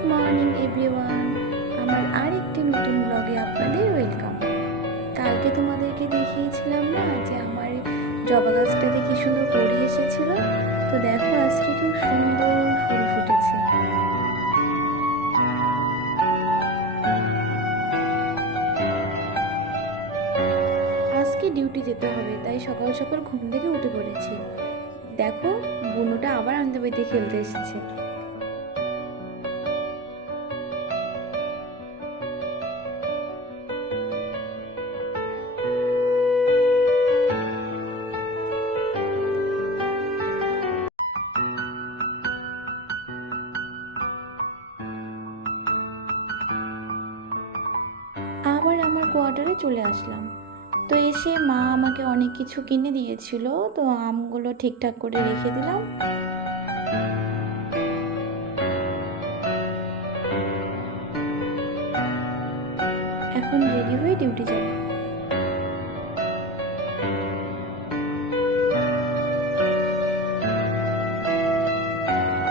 Good morning everyone, আমার আরেকটি নতুন ব্লগে আপনাদের ওয়েলকাম। কালকে তোমাদেরকে দেখিয়েছিলাম না যে আমার জবা গাছটাতে কি সুন্দর কুড়ি এসেছিল। তো দেখো আজকে খুব সুন্দর ফুল ফুটেছে। আজকে ডিউটি যেতে হবে, তাই সকাল সকাল ঘুম থেকে উঠে পড়েছি। দেখো বুনুটা আবার আমাদের বাড়িতে খেলতে এসেছে। আবার আমার কোয়ার্টারে চলে আসলাম। তো এসে মা আমাকে অনেক কিছু কিনে দিয়েছিল, তো আমগুলো ঠিকঠাক করে রেখে দিলাম। এখন রেডি হয়ে ডিউটি যাব।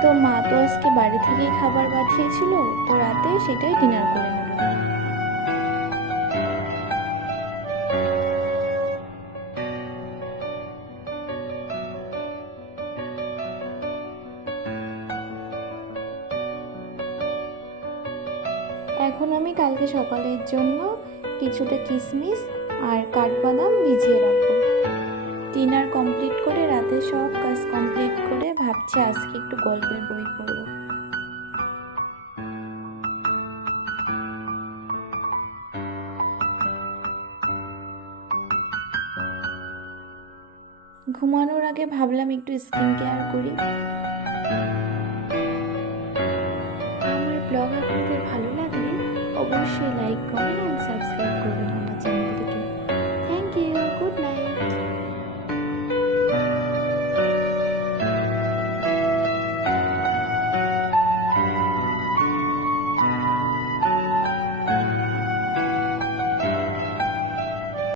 তো মা তো আজকে বাড়ি থেকেই খাবার পাঠিয়েছিল, তো রাতে সেটাই ডিনার করে নেব। এখন আমি কালকে সকালের জন্য কিছুটা কিশমিশ আর কাঠবাদাম ভিজিয়ে রাখবো। ডিনার কমপ্লিট করে রাতে সব কাজ কমপ্লিট করে ভাবছি আজকে একটু গল্পের বই পড়ব। ঘুমানোর আগে ভাবলাম একটু স্কিন কেয়ার করি। আমার ব্লগ আপনাদের ভালো লাগলে অবশ্যই লাইক কমেন্ট